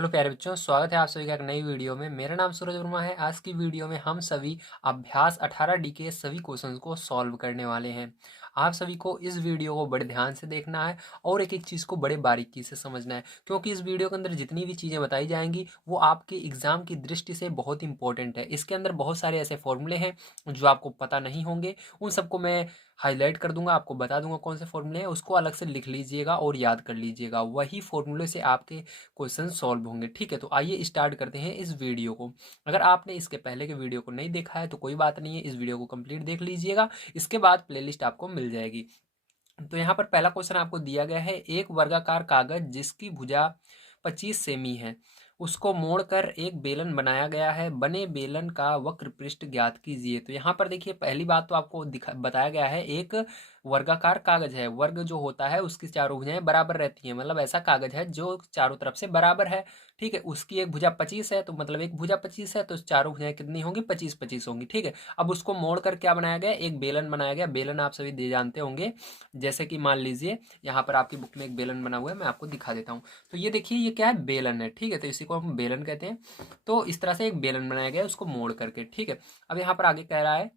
Hello प्यारे बच्चों, स्वागत है आप सभी का एक नई वीडियो में। मेरा नाम सूरज वर्मा है। आज की वीडियो में हम सभी अभ्यास 18D के सभी क्वेश्चंस को सॉल्व करने वाले हैं। आप सभी को इस वीडियो को बड़े ध्यान से देखना है और एक एक चीज़ को बड़े बारीकी से समझना है, क्योंकि इस वीडियो के अंदर जितनी भी चीज़ें बताई जाएंगी वो आपके एग्जाम की दृष्टि से बहुत इंपॉर्टेंट है। इसके अंदर बहुत सारे ऐसे फॉर्मूले हैं जो आपको पता नहीं होंगे, उन सबको मैं हाईलाइट कर दूंगा, आपको बता दूंगा कौन से फॉर्मूले हैं, उसको अलग से लिख लीजिएगा और याद कर लीजिएगा। वही फॉर्मूले से आपके क्वेश्चन सॉल्व होंगे। ठीक है, तो आइए स्टार्ट करते हैं इस वीडियो को। अगर आपने इसके पहले के वीडियो को नहीं देखा है तो कोई बात नहीं है, इस वीडियो को कंप्लीट देख लीजिएगा। इसके बाद प्लेलिस्ट आपको मिल जाएगी। तो यहाँ पर पहला क्वेश्चन आपको दिया गया है, एक वर्गाकार कागज जिसकी भुजा 25 सेमी है, उसको मोड़कर एक बेलन बनाया गया है, बने बेलन का वक्र पृष्ठ ज्ञात कीजिए। तो यहाँ पर देखिए, पहली बात तो आपको बताया गया है, एक वर्गाकार कागज है। वर्ग जो होता है उसकी चारों भुजाएं बराबर रहती हैं, मतलब ऐसा कागज है जो चारों तरफ से बराबर है। ठीक है, उसकी एक भुजा 25 है, तो मतलब एक भुजा 25 है तो चारों भुजाएं कितनी होंगी? 25-25 होंगी। ठीक है, अब उसको मोड़कर क्या बनाया गया? एक बेलन बनाया गया। बेलन आप सभी दे जानते होंगे, जैसे कि मान लीजिए यहाँ पर आपकी बुक में एक बेलन बना हुआ है, मैं आपको दिखा देता हूँ। तो ये देखिए, ये क्या है? बेलन है। ठीक है, तो इसी को हम बेलन कहते हैं। तो इस तरह से एक बेलन बनाया गया है, उसको मोड़ करके। ठीक है, अब यहाँ पर आगे कह रहा है,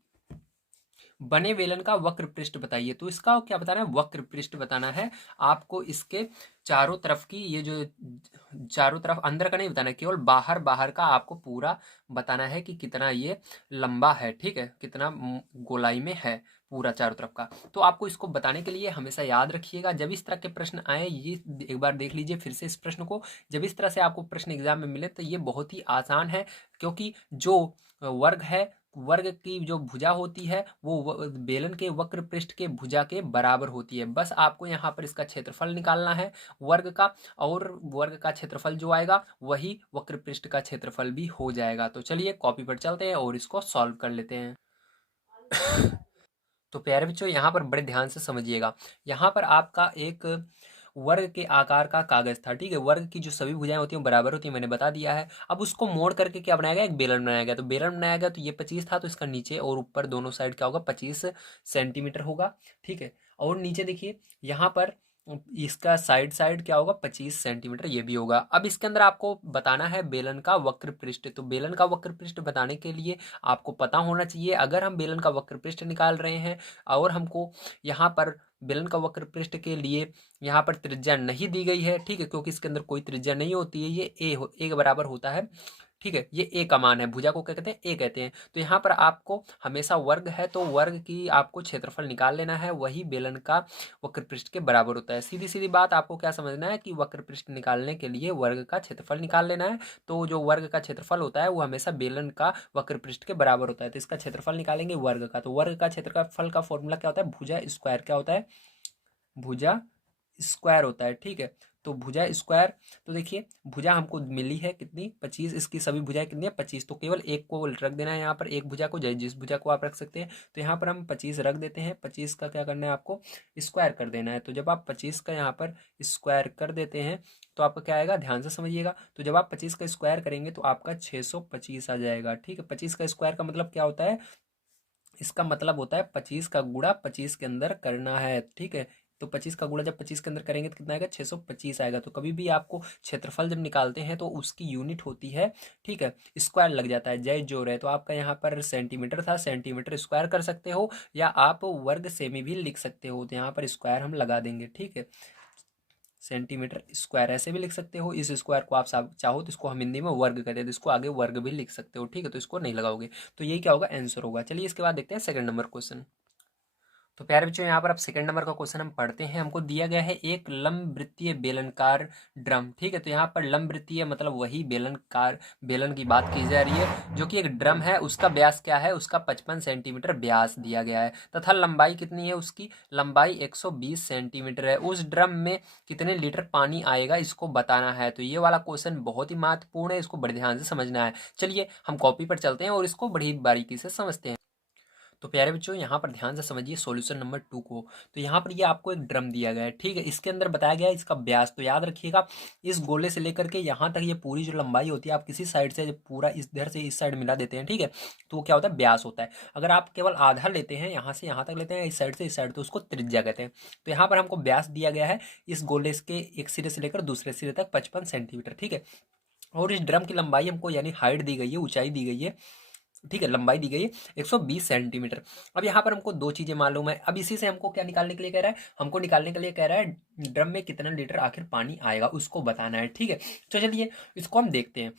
बने बेलन का वक्र पृष्ठ बताइए। तो इसका क्या बताना है? वक्र पृष्ठ बताना है आपको। इसके चारों तरफ की, ये जो चारों तरफ, अंदर का नहीं बताना है, केवल बाहर बाहर का आपको पूरा बताना है कि कितना ये लंबा है। ठीक है, कितना गोलाई में है पूरा चारों तरफ का। तो आपको इसको बताने के लिए हमेशा याद रखिएगा, जब इस तरह के प्रश्न आए, ये एक बार देख लीजिए फिर से इस प्रश्न को। जब इस तरह से आपको प्रश्न एग्जाम में मिले तो ये बहुत ही आसान है, क्योंकि जो वर्ग है, वर्ग की जो भुजा होती है वो बेलन के वक्र पृष्ठ के भुजा के बराबर होती है। बस आपको यहाँ पर इसका क्षेत्रफल निकालना है वर्ग का, और वर्ग का क्षेत्रफल जो आएगा वही वक्र पृष्ठ का क्षेत्रफल भी हो जाएगा। तो चलिए कॉपी पर चलते हैं और इसको सॉल्व कर लेते हैं। तो प्यारे बच्चों, यहाँ पर बड़े ध्यान से समझिएगा। यहाँ पर आपका एक वर्ग के आकार का कागज था। ठीक है, वर्ग की जो सभी भुजाएं होती हैं बराबर होती हैं, मैंने बता दिया है। अब उसको मोड़ करके क्या बनाया गया? एक बेलन बनाया गया। तो बेलन बनाया गया, तो ये 25 था, तो इसका नीचे और ऊपर दोनों साइड क्या होगा? 25 सेंटीमीटर होगा। ठीक है, और नीचे देखिए यहाँ पर इसका साइड साइड क्या होगा? 25 सेंटीमीटर ये भी होगा। अब इसके अंदर आपको बताना है बेलन का वक्र पृष्ठ। तो बेलन का वक्र पृष्ठ बताने के लिए आपको पता होना चाहिए, अगर हम बेलन का वक्र पृष्ठ निकाल रहे हैं और हमको यहाँ पर बेलन का वक्र पृष्ठ के लिए यहाँ पर त्रिज्या नहीं दी गई है। ठीक है, क्योंकि इसके अंदर कोई त्रिज्या नहीं होती है, ये ए के बराबर होता है। ठीक है, ये ए का मान है, भुजा को क्या कहते हैं? ए कहते हैं। तो यहाँ पर आपको हमेशा वर्ग है तो वर्ग की आपको क्षेत्रफल निकाल लेना है, वही बेलन का वक्र पृष्ठ के बराबर होता है। सीधी सीधी बात आपको क्या समझना है कि वक्र पृष्ठ निकालने के लिए वर्ग का क्षेत्रफल निकाल लेना है। तो जो वर्ग का क्षेत्रफल होता है वो हमेशा बेलन का वक्र पृष्ठ के बराबर होता है। तो इसका क्षेत्रफल निकालेंगे वर्ग का, तो वर्ग का क्षेत्रफल का फॉर्मूला क्या होता है? भुजा स्क्वायर क्या होता है? भुजा स्क्वायर होता है। ठीक है, तो भुजा स्क्वायर, तो देखिए भुजा हमको मिली है कितनी? 25। इसकी सभी भुजाएं कितनी है? 25। तो केवल एक को रख देना है यहाँ पर, एक भुजा को, जिस भुजा को आप रख सकते हैं। तो यहाँ पर हम 25 रख देते हैं। 25 का क्या करना है? आपको स्क्वायर कर देना है। तो जब आप 25 का यहाँ पर स्क्वायर कर देते हैं तो आपका क्या आएगा? ध्यान से समझिएगा। तो जब आप 25 का स्क्वायर करेंगे तो आपका 625 आ जाएगा। ठीक है, 25 का स्क्वायर का मतलब क्या होता है? इसका मतलब होता है 25 का गुणा 25 के अंदर करना है। ठीक है, तो 25 का गुणा जब 25 के अंदर करेंगे तो कितना आएगा? 625 आएगा। तो कभी भी आपको क्षेत्रफल जब निकालते हैं तो उसकी यूनिट होती है, ठीक है, स्क्वायर लग जाता है, जय जोर है। तो आपका यहाँ पर सेंटीमीटर था, सेंटीमीटर स्क्वायर कर सकते हो, या आप वर्ग सेमी भी लिख सकते हो। तो यहाँ पर स्क्वायर हम लगा देंगे। ठीक है, सेंटीमीटर स्क्वायर ऐसे भी लिख सकते हो। इस स्क्वायर को आप चाहो तो इसको हम हिंदी में वर्ग कहते हैं, तो इसको आगे वर्ग भी लिख सकते हो। ठीक है, तो इसको नहीं लगाओगे। तो यही क्या होगा? आंसर होगा। चलिए इसके बाद देखते हैं सेकंड नंबर क्वेश्चन। तो प्यारे बच्चों, यहाँ पर अब सेकंड नंबर का क्वेश्चन हम पढ़ते हैं। हमको दिया गया है एक लंब वृत्तीय बेलनकार ड्रम। ठीक है, तो यहाँ पर लंब वृत्तीय मतलब वही बेलनकार, बेलन की बात की जा रही है, जो कि एक ड्रम है। उसका व्यास क्या है? उसका 55 सेंटीमीटर व्यास दिया गया है, तथा लंबाई कितनी है? उसकी लंबाई 120 सेंटीमीटर है। उस ड्रम में कितने लीटर पानी आएगा, इसको बताना है। तो ये वाला क्वेश्चन बहुत ही महत्वपूर्ण है, इसको बड़े ध्यान से समझना है। चलिए हम कॉपी पर चलते हैं और इसको बड़ी बारीकी से समझते हैं। तो प्यारे बच्चों, यहाँ पर ध्यान से समझिए सॉल्यूशन नंबर 2 को। तो यहाँ पर ये आपको एक ड्रम दिया गया है। ठीक है, इसके अंदर बताया गया है इसका व्यास। तो याद रखिएगा, इस गोले से लेकर के यहाँ तक ये पूरी जो लंबाई होती है, आप किसी साइड से पूरा इधर से इस साइड मिला देते हैं। ठीक है, तो वो क्या होता है? व्यास होता है। अगर आप केवल आधा लेते हैं, यहाँ से यहाँ तक लेते हैं, इस साइड से इस साइड, तो उसको त्रिज्या कहते हैं। तो यहाँ पर हमको व्यास दिया गया है इस गोले के एक सिरे से लेकर दूसरे सिरे तक 55 सेंटीमीटर। ठीक है, और इस ड्रम की लंबाई हमको यानी हाइट दी गई है, ऊंचाई दी गई है, ठीक है, लंबाई दी गई है 120 सेंटीमीटर। अब यहाँ पर हमको दो चीजें मालूम है। अब इसी से हमको क्या निकालने के लिए कह रहा है, हमको निकालने के लिए कह रहा है ड्रम में कितना लीटर आखिर पानी आएगा उसको बताना है, ठीक है। तो चलिए इसको हम देखते हैं।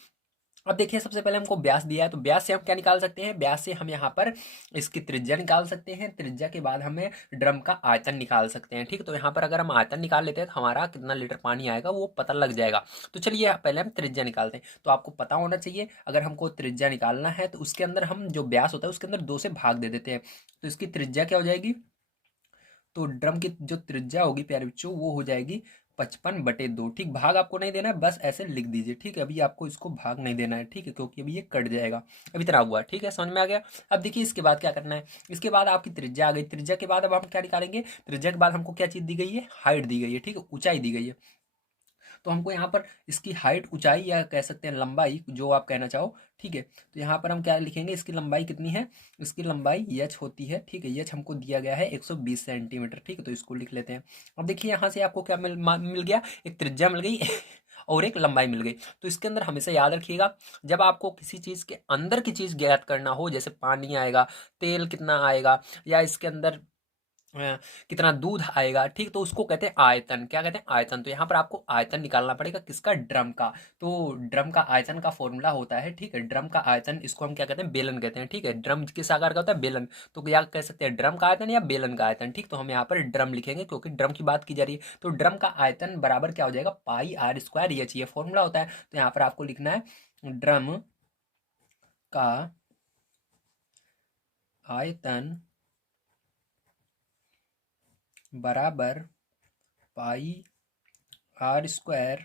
अब देखिए सबसे पहले हमको व्यास दिया है, तो व्यास से हम क्या निकाल सकते हैं, व्यास से हम यहाँ पर इसकी त्रिज्या निकाल सकते हैं, त्रिज्या के बाद हमें ड्रम का आयतन निकाल सकते हैं, ठीक है। तो यहाँ पर अगर हम आयतन निकाल लेते हैं तो हमारा कितना लीटर पानी आएगा वो पता लग जाएगा। तो चलिए पहले हम त्रिज्या निकालते हैं। तो आपको पता होना चाहिए अगर हमको त्रिज्या निकालना है तो उसके अंदर हम जो व्यास होता है उसके अंदर 2 से भाग दे देते हैं, तो इसकी त्रिज्या क्या हो जाएगी, तो ड्रम की जो त्रिज्या होगी प्यारे बच्चों वो हो जाएगी 55/2, ठीक। भाग आपको नहीं देना है, बस ऐसे लिख दीजिए, ठीक है। अभी आपको इसको भाग नहीं देना है, ठीक है, क्योंकि अभी ये कट जाएगा। अब इतना हुआ, ठीक है, समझ में आ गया। अब देखिए इसके बाद क्या करना है, इसके बाद आपकी त्रिज्या आ गई, त्रिज्या के बाद अब हम क्या निकालेंगे, त्रिज्या के बाद हमको क्या चीज दी गई है, हाइट दी गई है, ठीक है, ऊंचाई दी गई है। तो हमको यहाँ पर इसकी हाइट, ऊंचाई या कह सकते हैं लंबाई, जो आप कहना चाहो, ठीक है। तो यहाँ पर हम क्या लिखेंगे, इसकी लंबाई कितनी है, इसकी लंबाई यच होती है, ठीक है। यच हमको दिया गया है 120 सेंटीमीटर, ठीक है। तो इसको लिख लेते हैं। अब देखिए यहाँ से आपको क्या मिल गया, एक त्रिज्या मिल गई और एक लंबाई मिल गई। तो इसके अंदर हमेशा याद रखिएगा जब आपको किसी चीज के अंदर की चीज ज्ञात करना हो, जैसे पानी आएगा, तेल कितना आएगा, या इसके अंदर कितना दूध आएगा, ठीक, तो उसको कहते हैं आयतन। क्या कहते हैं, आयतन। तो यहाँ पर आपको आयतन निकालना पड़ेगा, किसका, ड्रम का। तो ड्रम का आयतन का फॉर्मूला होता है, ठीक है, ड्रम का आयतन, इसको हम क्या कहते हैं, बेलन कहते हैं, ठीक है। ड्रम किस आकार का होता है, बेलन। तो क्या कह सकते हैं, ड्रम का आयतन या बेलन का आयतन, ठीक। तो हम यहाँ पर ड्रम लिखेंगे क्योंकि ड्रम की बात की जा रही है। तो ड्रम का आयतन बराबर क्या हो जाएगा, पाई आर स्क्वायर एच, ये फॉर्मूला होता है। तो यहाँ पर आपको लिखना है ड्रम का आयतन बराबर पाई आर स्क्वायर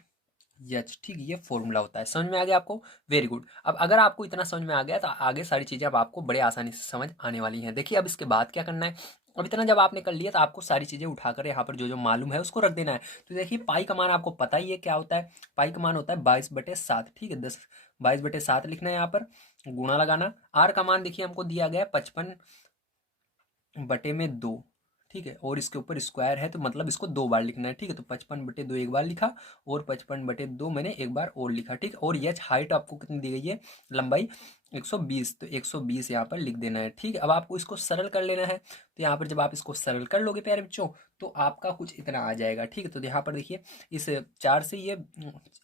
यच, ठीक, ये फॉर्मूला होता है। समझ में आ गया आपको, वेरी गुड। अब अगर आपको इतना समझ में आ गया तो आगे सारी चीजें अब आपको बड़े आसानी से समझ आने वाली हैं। देखिए अब इसके बाद क्या करना है, अब इतना जब आपने कर लिया तो आपको सारी चीजें उठाकर यहाँ पर जो जो मालूम है उसको रख देना है। तो देखिए पाई का मान आपको पता ही है क्या होता है, पाई का मान होता है 22/7, ठीक है। 22/7 लिखना है, यहाँ पर गुणा लगाना। आर का मान देखिए हमको दिया गया है 55/2, ठीक है, और इसके ऊपर स्क्वायर है तो मतलब इसको 2 बार लिखना है, ठीक है। तो 55/2 एक बार लिखा और 55/2 मैंने एक बार और लिखा, ठीक। और ये हाइट आपको कितनी दी गई है, लंबाई 120, तो 120 यहाँ पर लिख देना है, ठीक है। अब आपको इसको सरल कर लेना है। तो यहाँ पर जब आप इसको सरल कर लोगे प्यारे बच्चों तो आपका कुछ इतना आ जाएगा, ठीक है। तो यहाँ पर देखिए इस 4 से ये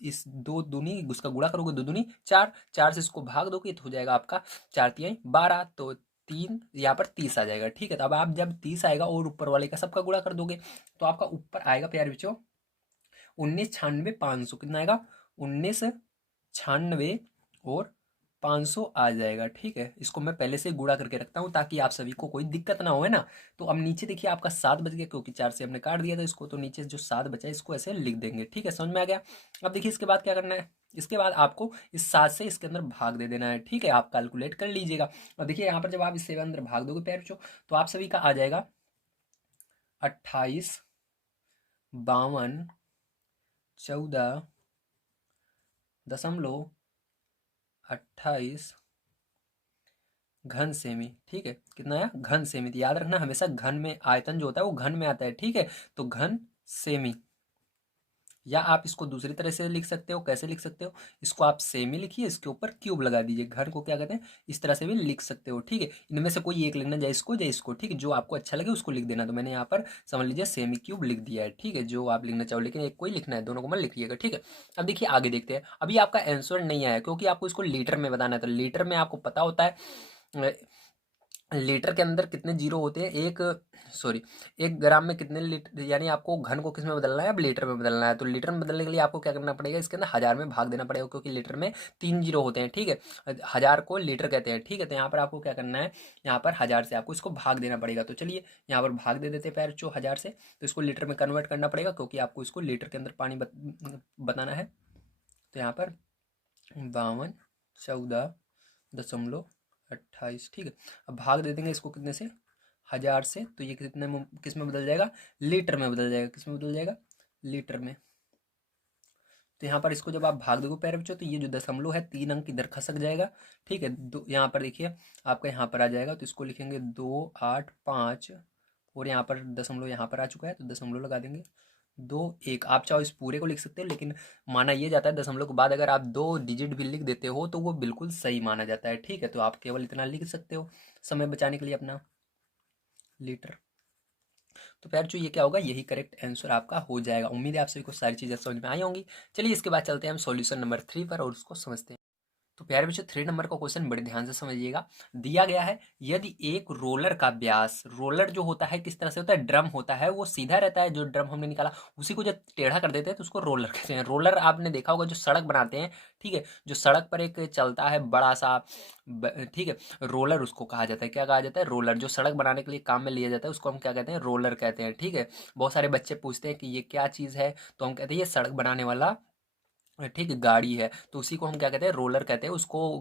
इस 2 दूनी उसका गुणा करोगे, 2 दूनी 4, 4 से इसको भाग दोगे तो हो जाएगा आपका 4×3 = 12, तो 3 यहाँ पर 30 आ जाएगा, ठीक है। तो अब आप जब 30 आएगा और ऊपर वाले का सबका गुणा कर दोगे तो आपका ऊपर आएगा प्यारे बच्चों 1996,500, कितना आएगा, 1996 और 500 आ जाएगा, ठीक है। इसको मैं पहले से गुणा करके रखता हूँ ताकि आप सभी को कोई दिक्कत ना हो, है ना। तो अब नीचे देखिए आपका 7 बच गया क्योंकि 4 से हमने काट दिया था इसको, तो नीचे जो 7 बचा है इसको ऐसे लिख देंगे, ठीक है, समझ में आ गया। अब देखिए इसके बाद क्या करना है, इसके बाद आपको इस 7 से इसके अंदर भाग दे देना है, ठीक है। आप कैलकुलेट कर लीजिएगा। और देखिए यहाँ पर जब आप इससे अंदर भाग दोगे प्यारे बच्चों तो आप सभी का आ जाएगा 28, 52, 14.28 घन सेमी, ठीक है। कितना आया, घन सेमी। तो याद रखना हमेशा घन में आयतन जो होता है वो घन में आता है, ठीक है। तो घन सेमी, या आप इसको दूसरी तरह से लिख सकते हो, कैसे लिख सकते हो, इसको आप सेमी लिखिए, इसके ऊपर क्यूब लगा दीजिए। घर को क्या कहते हैं, इस तरह से भी लिख सकते हो, ठीक है। इनमें से कोई एक लिखना, जाए इसको, ठीक है, जो आपको अच्छा लगे उसको लिख देना। तो मैंने यहाँ पर समझ लीजिए सेमी क्यूब लिख दिया है, ठीक है, जो आप लिखना चाहो, लेकिन एक कोई लिखना है, दोनों को मत लिखिएगा, ठीक है। अब देखिए आगे देखते हैं। अभी आपका आंसर नहीं आया क्योंकि आपको इसको लीटर में बताना है। तो लीटर में आपको पता होता है लीटर के अंदर कितने जीरो होते हैं, सॉरी 1 ग्राम में कितने लीटर, यानी आपको घन को किस में बदलना है, अब लीटर में बदलना है। तो लीटर में बदलने के लिए आपको क्या करना पड़ेगा, इसके अंदर 1000 में भाग देना पड़ेगा क्योंकि लीटर में 3 जीरो होते हैं, ठीक है। 1000 को लीटर कहते हैं, ठीक है। तो यहाँ पर आपको क्या करना है, यहाँ पर 1000 से आपको इसको भाग देना पड़ेगा। तो चलिए यहाँ पर भाग दे देते हैं पैर चो 1000 से, तो इसको लीटर में कन्वर्ट करना पड़ेगा क्योंकि आपको इसको लीटर के अंदर पानी बताना है। तो यहाँ पर 52, 14.28, ठीक है। अब भाग दे देंगे इसको कितने से, 1000 से, तो ये कितने में, किस में बदल जाएगा, लीटर में बदल जाएगा। किस में बदल जाएगा, लीटर में। तो यहाँ पर इसको जब आप भाग दोगे प्यारे बच्चों तो ये जो दशमलव है 3 अंक इधर खसक जाएगा, ठीक है। दो यहाँ पर देखिए आपका यहाँ पर आ जाएगा, तो इसको लिखेंगे 285, और यहाँ पर दशमलव यहाँ पर आ चुका है तो दशमलव लगा देंगे, 2 1 आप चाहो इस पूरे को लिख सकते हो, लेकिन माना ये जाता है दशमलव के बाद अगर आप 2 डिजिट भी लिख देते हो तो वो बिल्कुल सही माना जाता है। ठीक है, तो आप केवल इतना लिख सकते हो समय बचाने के लिए अपना, लीटर। तो प्यार जो ये क्या होगा, यही करेक्ट आंसर आपका हो जाएगा। उम्मीद है आप सभी को सारी चीज़ें समझ में आई होंगी। चलिए इसके बाद चलते हैं हम सॉल्यूशन नंबर 3 पर और उसको समझते हैं। तो प्यारे बच्चों 3 नंबर का क्वेश्चन बड़े ध्यान से समझिएगा। दिया गया है, यदि एक रोलर का व्यास, रोलर जो होता है किस तरह से होता है, ड्रम होता है, वो सीधा रहता है, जो ड्रम हमने निकाला उसी को जब टेढ़ा कर देते हैं तो उसको रोलर कहते हैं। रोलर आपने देखा होगा जो सड़क बनाते हैं, ठीक है, जो सड़क पर एक चलता है बड़ा सा ठीक है, रोलर उसको कहा जाता है। क्या कहा जाता है, रोलर। जो सड़क बनाने के लिए काम में लिया जाता है उसको हम क्या कहते हैं, रोलर कहते हैं। ठीक है, बहुत सारे बच्चे पूछते हैं कि ये क्या चीज़ है, तो हम कहते हैं ये सड़क बनाने वाला ठीक है गाड़ी है। तो उसी को हम क्या कहते हैं, रोलर कहते हैं। उसको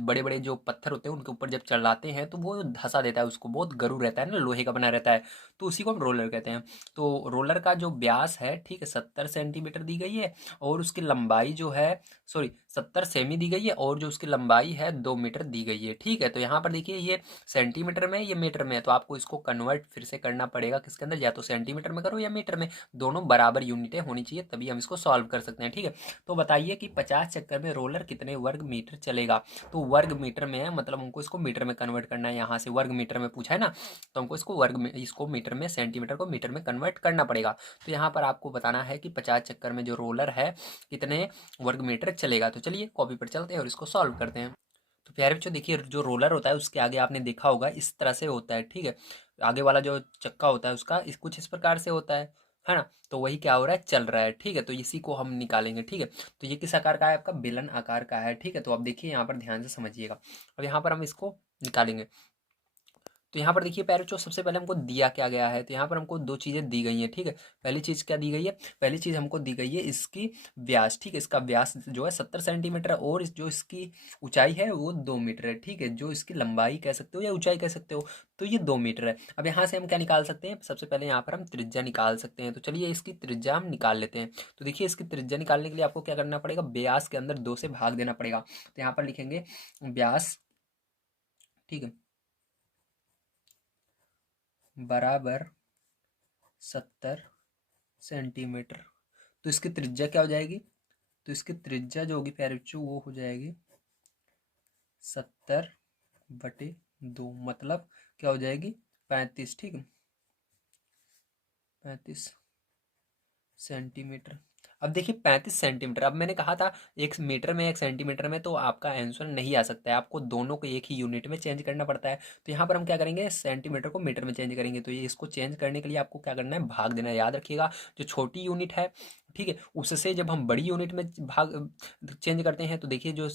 बड़े बड़े जो पत्थर होते हैं उनके ऊपर जब चलाते हैं तो वो धंसा देता है उसको, बहुत गरू रहता है ना, लोहे का बना रहता है, तो उसी को हम रोलर कहते हैं। तो रोलर का जो व्यास है, ठीक है, 70 सेंटीमीटर दी गई है, और उसकी लंबाई जो है, सॉरी 70 सेमी दी गई है, और जो उसकी लंबाई है 2 मीटर दी गई है। ठीक है, तो यहाँ पर देखिए ये सेंटीमीटर में, ये मीटर में है, तो आपको इसको कन्वर्ट फिर से करना पड़ेगा किसके अंदर, या तो सेंटीमीटर में करो या मीटर में, दोनों बराबर यूनिटें होनी चाहिए, तभी हम इसको सॉल्व कर सकते हैं। ठीक है, तो बताइए कि 50 चक्कर में रोलर कितने वर्ग मीटर चलेगा। तो वर्ग मीटर में है, मतलब हमको इसको मीटर में कन्वर्ट करना है। यहाँ से वर्ग मीटर में पूछा है ना, तो हमको इसको वर्ग में, इसको मीटर में, सेंटीमीटर को मीटर में कन्वर्ट करना पड़ेगा। तो यहाँ पर आपको बताना है कि 50 चक्कर में जो रोलर है कितने वर्ग मीटर चलेगा। तो चलिए कॉपी पर चलते हैं और इसको सॉल्व करते हैं। तो प्यारे बच्चों देखिए, जो रोलर होता है उसके आगे आपने देखा होगा इस तरह से होता है। ठीक है, आगे वाला जो चक्का होता है उसका कुछ इस प्रकार से होता है ना। तो वही क्या हो रहा है, चल रहा है। ठीक है, तो इसी को हम निकालेंगे। ठीक है, तो ये किस आकार का है, आपका बेलन आकार का है। ठीक है, तो आप देखिए यहाँ पर ध्यान से समझिएगा। अब यहाँ पर हम इसको निकालेंगे। तो यहाँ पर देखिए प्यारे बच्चों, सबसे पहले हमको दिया क्या गया है, तो यहाँ पर हमको दो चीज़ें दी गई हैं। ठीक है, पहली चीज़ क्या दी गई है, पहली चीज़ हमको दी गई है इसकी व्यास। ठीक है, इसका व्यास जो है 70 सेंटीमीटर, और जो इसकी ऊंचाई है वो 2 मीटर है। ठीक है, जो इसकी लंबाई कह सकते हो या ऊंचाई कह सकते हो, तो ये 2 मीटर है। अब यहाँ से हम क्या निकाल सकते हैं, सबसे पहले यहाँ पर हम त्रिज्या निकाल सकते हैं। तो चलिए इसकी त्रिज्या हम निकाल लेते हैं। तो देखिए इसकी त्रिज्या निकालने के लिए आपको क्या करना पड़ेगा, व्यास के अंदर 2 से भाग देना पड़ेगा। तो यहाँ पर लिखेंगे व्यास, ठीक है, बराबर 70 सेंटीमीटर। तो इसकी त्रिज्या क्या हो जाएगी, तो इसकी त्रिज्या जो होगी प्यारे बच्चों वो हो जाएगी 70/2, मतलब क्या हो जाएगी 35। ठीक है, 35 सेंटीमीटर। अब देखिए 35 सेंटीमीटर, अब मैंने कहा था एक मीटर में एक सेंटीमीटर में, तो आपका आंसर नहीं आ सकता है, आपको दोनों को एक ही यूनिट में चेंज करना पड़ता है। तो यहाँ पर हम क्या करेंगे, सेंटीमीटर को मीटर में चेंज करेंगे। तो ये इसको चेंज करने के लिए आपको क्या करना है, भाग देना है। याद रखिएगा, जो छोटी यूनिट है, ठीक है, उससे जब हम बड़ी यूनिट में भाग चेंज करते हैं, तो देखिए जो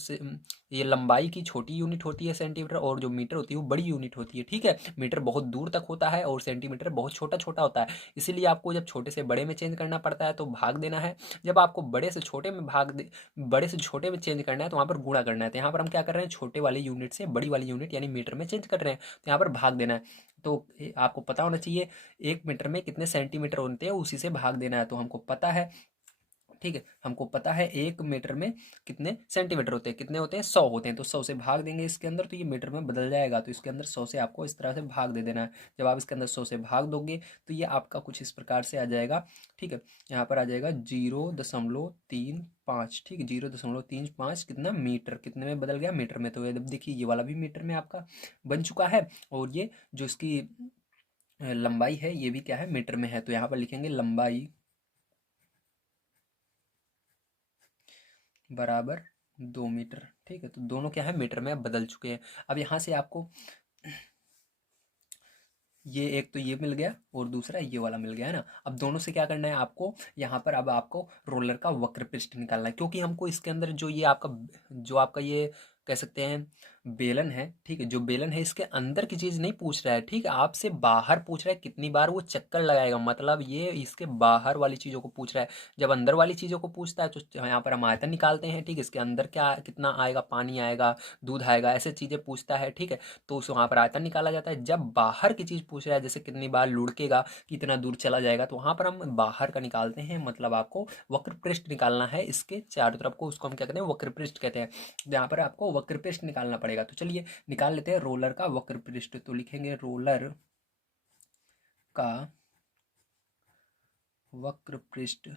ये लंबाई की छोटी यूनिट होती है सेंटीमीटर, और जो मीटर होती है वो बड़ी यूनिट होती है। ठीक है, मीटर बहुत दूर तक होता है और सेंटीमीटर बहुत छोटा छोटा होता है। इसीलिए आपको जब छोटे से बड़े में चेंज करना पड़ता है तो भाग देना है। जब आपको बड़े से छोटे में बड़े से छोटे में चेंज करना है तो वहाँ पर गुणा करना है। तो यहाँ पर हम क्या कर रहे हैं, छोटे वाली यूनिट से बड़ी वाली यूनिट यानी मीटर में चेंज कर रहे हैं, तो यहाँ पर भाग देना है। तो आपको पता होना चाहिए 1 मीटर में कितने सेंटीमीटर होते हैं, उसी से भाग देना है। तो हमको पता है, ठीक है, हमको पता है 1 मीटर में कितने सेंटीमीटर होते हैं, कितने होते हैं, 100 होते हैं। तो 100 से भाग देंगे इसके अंदर, तो ये मीटर में बदल जाएगा। तो इसके अंदर 100 से आपको इस तरह से भाग दे देना है। जब आप इसके अंदर 100 से भाग दोगे तो ये आपका कुछ इस प्रकार से आ जाएगा। ठीक है, यहाँ पर आ जाएगा 0.35। ठीक है, 0.35 कितना मीटर, कितने में बदल गया, मीटर में। तो ये देखिए ये वाला भी मीटर में आपका बन चुका है, और ये जो इसकी लंबाई है ये भी क्या है, मीटर में है। तो यहाँ पर लिखेंगे लंबाई बराबर 2 मीटर। ठीक है, तो दोनों क्या है, मीटर में अब बदल चुके हैं। अब यहाँ से आपको ये एक तो ये मिल गया और दूसरा ये वाला मिल गया है ना। अब दोनों से क्या करना है आपको, यहाँ पर अब आपको रोलर का वक्र पृष्ठ निकालना है, क्योंकि हमको इसके अंदर जो आपका ये कह सकते हैं बेलन है। ठीक है, जो बेलन है इसके अंदर की चीज़ नहीं पूछ रहा है, ठीक है, आपसे बाहर पूछ रहा है कितनी बार वो चक्कर लगाएगा, मतलब ये इसके बाहर वाली चीज़ों को पूछ रहा है। जब अंदर वाली चीज़ों को पूछता है तो यहाँ पर हम आयतन निकालते हैं। ठीक है, इसके अंदर क्या कितना आएगा, पानी आएगा, दूध आएगा, ऐसे चीज़ें पूछता है। ठीक है, तो उस वहाँ पर आयतन निकाला जाता है। जब बाहर की चीज़ पूछ रहा है, जैसे कितनी बार लुढ़केगा, कितना दूर चला जाएगा, तो वहाँ पर हम बाहर का निकालते हैं। मतलब आपको वक्र पृष्ठ निकालना है इसके चारों तरफ को, उसको हम क्या कहते हैं, वक्र पृष्ठ कहते हैं। तो यहाँ पर आपको वक्र पृष्ठ निकालना पड़ेगा। तो चलिए निकाल लेते हैं रोलर का वक्र पृष्ठ। तो लिखेंगे रोलर का वक्र पृष्ठ,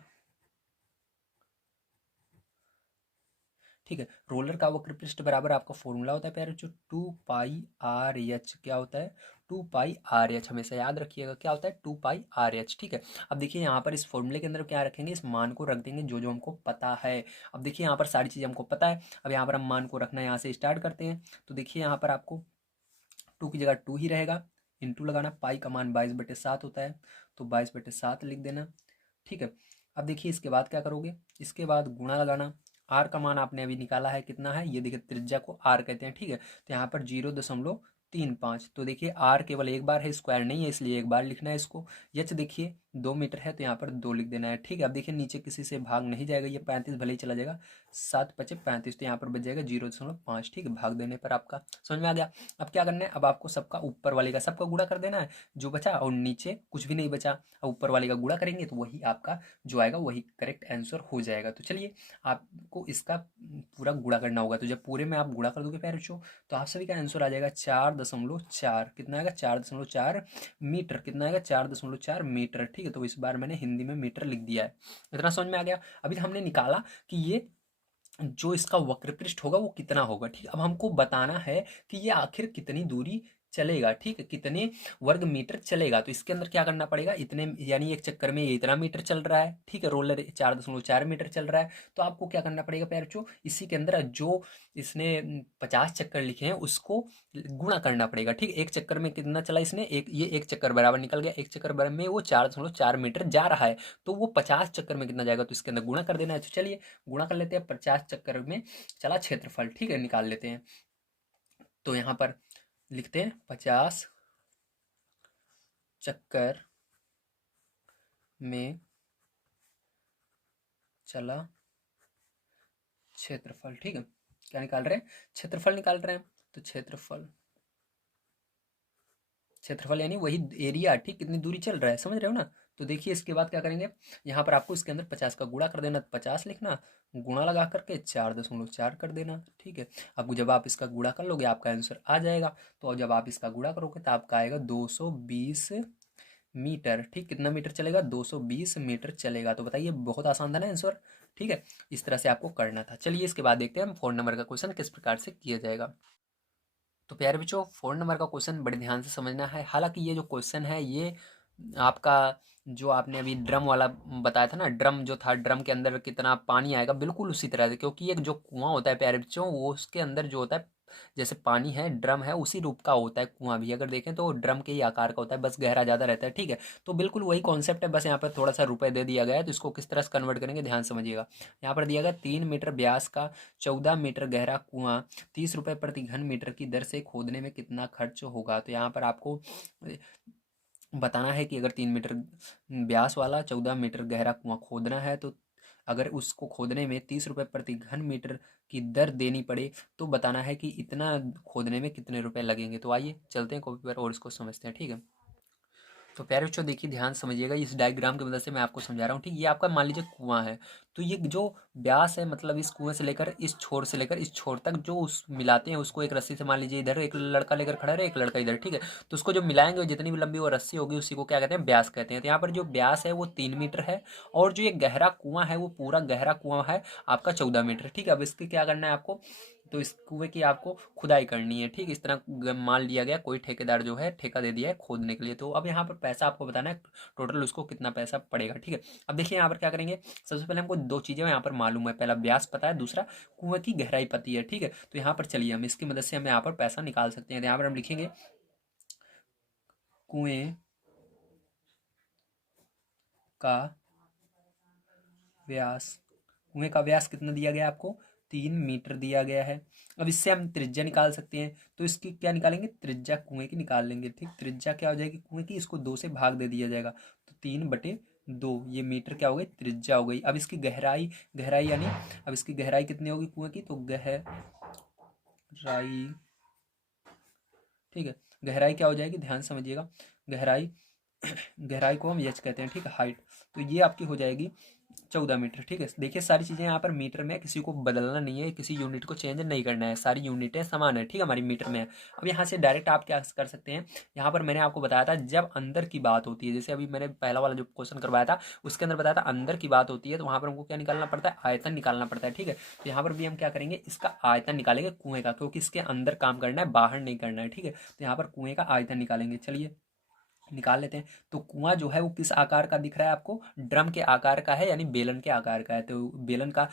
ठीक है। रोलर का वक्र पृष्ठ बराबर आपका फॉर्मूला होता है प्यारे बच्चों 2πr/h। क्या होता है? 2πr/h, हमेशा याद रखिएगा क्या होता है 2πr/h, ठीक है। अब देखिए यहाँ पर इस फॉर्मूले के अंदर क्या रखेंगे, इस मान को रख देंगे जो जो हमको पता है। अब देखिए यहाँ पर सारी चीज़ें हमको पता है। अब यहाँ पर हम मान को रखना यहाँ से स्टार्ट करते हैं। तो देखिए यहाँ पर आपको 2 की जगह 2 ही रहेगा, इंटू लगाना, पाई का मान 22/7 होता है, तो 22/7 लिख देना, ठीक है। अब देखिए इसके बाद क्या करोगे, इसके बाद गुणा लगाना। आर का मान आपने अभी निकाला है कितना है, ये देखिए त्रिज्या को आर कहते हैं, ठीक है। तो यहाँ पर 0.35, तो देखिए आर केवल एक बार है, स्क्वायर नहीं है, इसलिए एक बार लिखना है इसको। यच देखिए 2 मीटर है, तो यहाँ पर 2 लिख देना है, ठीक है। अब देखिए नीचे किसी से भाग नहीं जाएगा, ये 35 भले ही चला जाएगा, 7×5 = 35, तो यहाँ पर बच जाएगा 0.5, ठीक है। भाग देने पर आपका समझ में आ गया। अब क्या करना है, अब आपको सबका ऊपर वाले का सबका गुणा कर देना है जो बचा, और नीचे कुछ भी नहीं बचा। अब ऊपर वाले का गुणा करेंगे तो वही आपका जो आएगा वही करेक्ट आंसर हो जाएगा। तो चलिए आपको इसका पूरा गुणा करना होगा। तो जब पूरे में आप गुणा कर दोगे प्यारे बच्चों, तो आप सभी का आंसर आ जाएगा 4.4, कितना आएगा 4.4 मीटर, कितना आएगा 4.4 मीटर, ठीक है। तो इस बार मैंने हिंदी में मीटर लिख दिया है। इतना समझ में आ गया। अभी हमने निकाला कि ये जो इसका वक्र पृष्ठ होगा वो कितना होगा, ठीक है। अब हमको बताना है कि ये आखिर कितनी दूरी चलेगा, ठीक है, कितने वर्ग मीटर चलेगा। तो इसके अंदर क्या करना पड़ेगा, इतने यानी एक चक्कर में ये इतना मीटर चल रहा है, ठीक है, रोलर 4.4 मीटर चल रहा है। तो आपको क्या करना पड़ेगा प्यारे बच्चों, इसी के अंदर जो इसने 50 चक्कर लिखे हैं उसको गुणा करना पड़ेगा, ठीक है। एक चक्कर में कितना चला इसने, एक ये एक चक्कर बराबर निकल गया, एक चक्कर बराबर में वो 4.4 मीटर जा रहा है, तो वो 50 चक्कर में कितना जाएगा, तो इसके अंदर गुणा कर देना है। तो चलिए गुणा कर लेते हैं, 50 चक्कर में चला क्षेत्रफल, ठीक है, निकाल लेते हैं। तो यहाँ पर लिखते हैं 50 चक्कर में चला क्षेत्रफल, ठीक है। क्या निकाल रहे हैं, क्षेत्रफल निकाल रहे हैं। तो क्षेत्रफल, क्षेत्रफल यानी वही एरिया, ठीक, कितनी दूरी चल रहा है, समझ रहे हो ना। तो देखिए इसके बाद क्या करेंगे, यहाँ पर आपको इसके अंदर 50 का गुणा कर देना, 50 लिखना, गुणा लगा करके 4.4 कर देना, ठीक है। अब जब आप इसका गुणा कर लोगे आपका आंसर आ जाएगा। तो जब आप इसका गुणा करोगे तो आपका आएगा 220 मीटर, ठीक। कितना मीटर चलेगा, 220 मीटर चलेगा। तो बताइए बहुत आसान था ना आंसर, ठीक है। इस तरह से आपको करना था। चलिए इसके बाद देखते हैं हम 4 नंबर का क्वेश्चन किस प्रकार से किया जाएगा। तो प्यारे बच्चों 4 नंबर का क्वेश्चन बड़े ध्यान से समझना है। हालांकि ये जो क्वेश्चन है ये आपका जो आपने अभी ड्रम वाला बताया था ना, ड्रम जो था, ड्रम के अंदर कितना पानी आएगा, बिल्कुल उसी तरह से, क्योंकि एक जो कुआं होता है प्यारे बच्चों, वो उसके अंदर जो होता है जैसे पानी है, ड्रम है, उसी रूप का होता है कुआं भी। अगर देखें तो ड्रम के ही आकार का होता है, बस गहरा ज़्यादा रहता है, ठीक है। तो बिल्कुल वही कॉन्सेप्ट है, बस यहाँ पर थोड़ा सा रुपए दे दिया गया है, तो इसको किस तरह से कन्वर्ट करेंगे ध्यान समझिएगा। यहाँ पर दिया गया 3 मीटर व्यास का 14 मीटर गहरा कुआं 30 रुपये प्रति घन मीटर की दर से खोदने में कितना खर्च होगा। तो यहाँ पर आपको बताना है कि अगर 3 मीटर व्यास वाला 14 मीटर गहरा कुआं खोदना है, तो अगर उसको खोदने में 30 रुपये प्रति घन मीटर की दर देनी पड़े, तो बताना है कि इतना खोदने में कितने रुपए लगेंगे। तो आइए चलते हैं कॉपी पर और इसको समझते हैं, ठीक है। तो प्यारे बच्चों देखिए ध्यान समझिएगा, इस डायग्राम की मदद से मैं आपको समझा रहा हूँ, ठीक। ये आपका मान लीजिए कुआं है, तो ये जो व्यास है, मतलब इस कुएं से लेकर इस छोर से लेकर इस छोर तक जो उस मिलाते हैं उसको एक रस्सी से, मान लीजिए इधर एक लड़का लेकर खड़ा है, एक लड़का इधर, ठीक है। तो उसको जो मिलाएंगे जितनी भी लंबी वो रस्सी होगी उसी को क्या कहते हैं, व्यास कहते हैं। तो यहाँ पर जो व्यास है वो 3 मीटर है, और जो ये गहरा कुआं है वो पूरा गहरा कुआं है आपका 14 मीटर, ठीक है। अब इसके क्या करना है आपको, तो इस कुएं की आपको खुदाई करनी है, ठीक। इस तरह मान लिया गया, कोई ठेकेदार जो है ठेका दे दिया है खोदने के लिए। तो अब यहाँ पर पैसा आपको बताना है टोटल उसको कितना पैसा पड़ेगा, ठीक है। अब देखिए यहाँ पर क्या करेंगे, सबसे पहले हमको दो चीज़ें यहाँ पर मालूम है, पहला व्यास पता है, दूसरा कुएं की गहराई पता है, ठीक है। तो यहाँ पर चलिए हम इसकी मदद से हम यहाँ पर पैसा निकाल सकते हैं। तो यहाँ पर हम लिखेंगे कुएं का व्यास, कुएं का व्यास कितना दिया गया आपको, 3 मीटर दिया गया है। अब इससे हम त्रिज्या निकाल सकते हैं, तो इसकी क्या निकालेंगे, त्रिज्या कुएं की निकाल लेंगे, ठीक। त्रिज्या क्या हो जाएगी कुएं की, इसको 2 से भाग दे दिया जाएगा, तो 3/2, ये मीटर क्या हो गई, त्रिज्या हो गई। अब इसकी गहराई, गहराई यानी अब इसकी गहराई कितनी होगी कुएं की, तो गहराई, ठीक है, गहराई क्या हो जाएगी ध्यान समझिएगा, गहराई गहराई को हम एच कहते हैं, ठीक है, हाइट। तो ये आपकी हो जाएगी 14 मीटर। ठीक है, देखिए सारी चीज़ें यहाँ पर मीटर में है, किसी को बदलना नहीं है, किसी यूनिट को चेंज नहीं करना है, सारी यूनिटें समान है। ठीक है, हमारी मीटर में है। अब यहाँ से डायरेक्ट आप क्या कर सकते हैं, यहाँ पर मैंने आपको बताया था जब अंदर की बात होती है, जैसे अभी मैंने पहला वाला जो क्वेश्चन करवाया था उसके अंदर बताया था अंदर की बात होती है, तो वहाँ पर हमको क्या निकालना पड़ता है, आयतन निकालना पड़ता है। ठीक है, तो यहाँ पर भी हम क्या करेंगे, इसका आयतन निकालेंगे कुएं का, क्योंकि इसके अंदर काम करना है, बाहर नहीं करना है। ठीक है, तो यहाँ पर कुएं का आयतन निकालेंगे। चलिए निकाल लेते हैं। तो कुआं जो है वो किस आकार का दिख रहा है आपको, ड्रम के आकार का है, यानी बेलन के आकार का है। तो बेलन का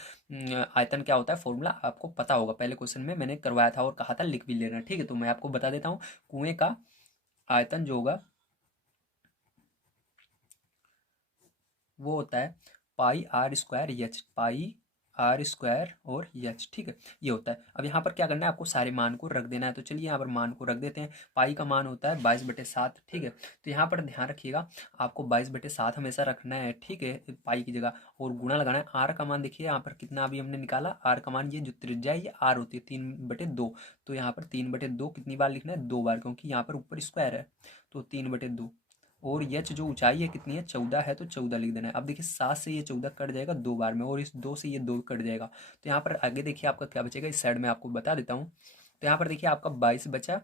आयतन क्या होता है, फॉर्मूला आपको पता होगा, पहले क्वेश्चन में मैंने करवाया था और कहा था लिख भी लेना। ठीक है, तो मैं आपको बता देता हूँ। कुएं का आयतन जो होगा वो होता है pi R square H, pi R square और एच। ठीक है, ये होता है। अब यहाँ पर क्या करना है, आपको सारे मान को रख देना है। तो चलिए यहाँ पर मान को रख देते हैं। पाई का मान होता है 22/7। ठीक है, तो यहाँ पर ध्यान रखिएगा, आपको 22/7 हमेशा रखना है। ठीक है, पाई की जगह, और गुणा लगाना है। आर का मान देखिए यहाँ पर कितना अभी हमने निकाला, आर का मान, ये जो त्रिज्या है ये आर होती है 3/2। तो यहाँ पर 3/2 कितनी बार लिखना है, 2 बार, क्योंकि यहाँ पर ऊपर स्क्वायर है। तो 3/2, और यच जो ऊंचाई है कितनी है, 14 है, तो 14 लिख देना है। अब देखिए 7 से ये 14 कट जाएगा 2 बार में, और इस 2 से ये 2 कट जाएगा। तो यहाँ पर आगे देखिए आपका क्या बचेगा, इस साइड में आपको बता देता हूँ। तो यहाँ पर देखिए आपका 22 बचा,